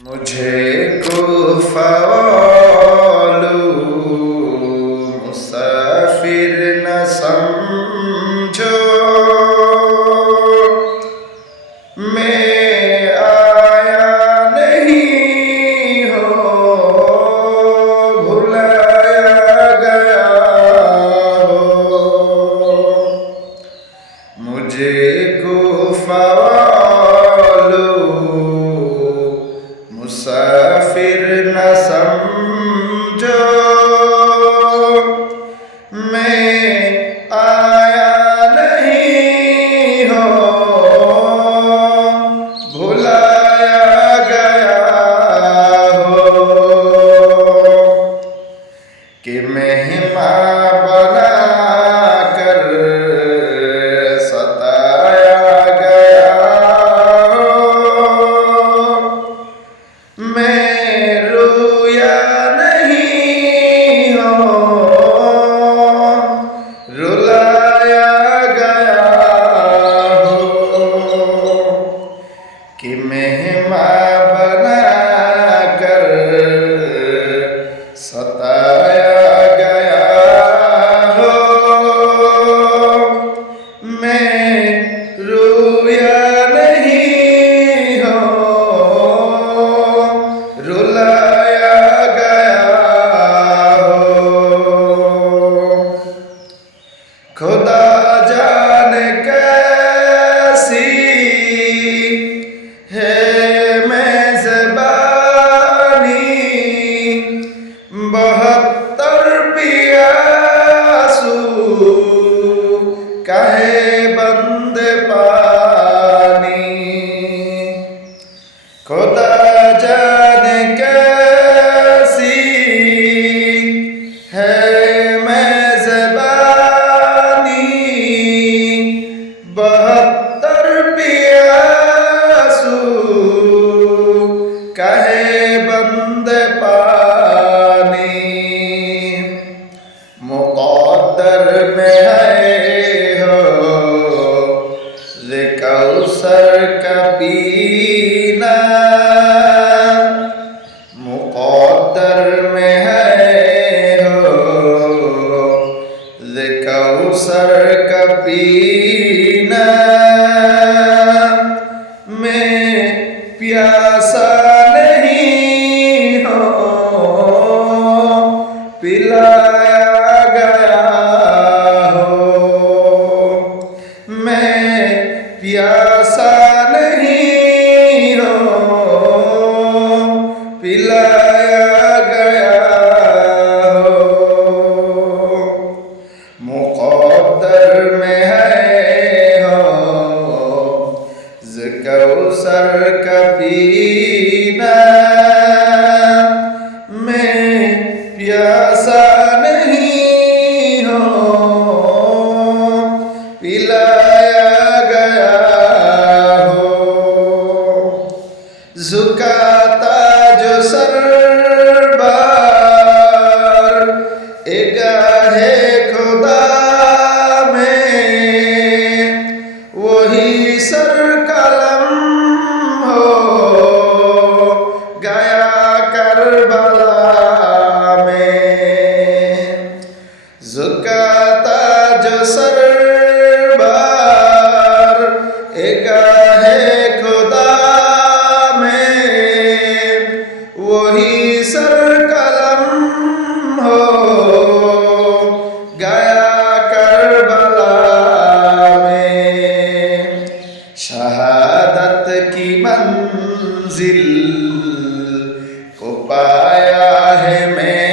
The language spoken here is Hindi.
मुझे कुफालू मुसाफिर न समझो, मैं आया नहीं हो भुलाया गया हो। मुझे कुफालू मुसाफिर न समझो, मैं आया नहीं हो भुलाया गया हो। कि मेहमान बना कर सताया गया हो, मैं रोया नहीं हो रुलाया गया हो। कि मेहमान बना कर सताया गया हो, मैं रोया नहीं हो रुलाया गया हो। खुदा जाने कैसी है मेज़बानी, बहत्तर पियासू कहे बंद पानी। खुदा जाने कैसी है मेज़बानी, बहत्तर पियासू कहे बंद पानी। मुक़द्दर में है हो कौसर का पीना, मुक़द्दर में है हो कौसर का पीना। मैं प्यासा नहीं हो पिलाया गया हो, मैं प्यासा नहीं हो पिलाया गया हो। मुक़द्दर में है हो कौसर का पीना, मैं प्यासा नहीं हो पिलाया गया हो। झुकाता जो सर बार एगाहे खुदा में, वही सर कलम हो गया करबला में। झुकाता जो सर बार एगाहे खुदा में, वही सर कलम हो गया करबला में। शहादत की मंजिल को पाया है मैं